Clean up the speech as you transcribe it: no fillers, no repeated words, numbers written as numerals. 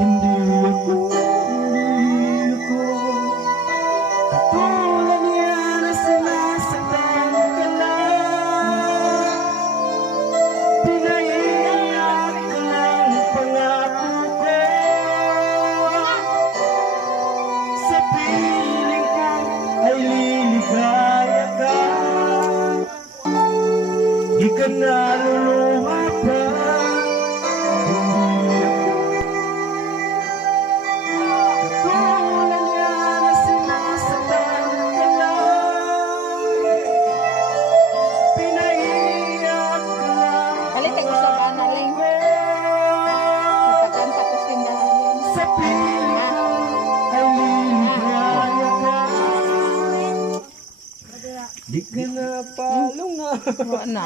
Hindi ako katulad niya na sinasaktan ka lang. Pinaiyak ka lang pangako ko. Sa piling ko ay liligaya ka. Di ka naluluha pa. Katulad niya na sinasaktan ka lang. Pinaiyak ka lang. Alit ay gusto ba na lang? Nagtakan tapos tindahan. Sa piling ko ay liligaya ka. Di ka na palong na. Wala na.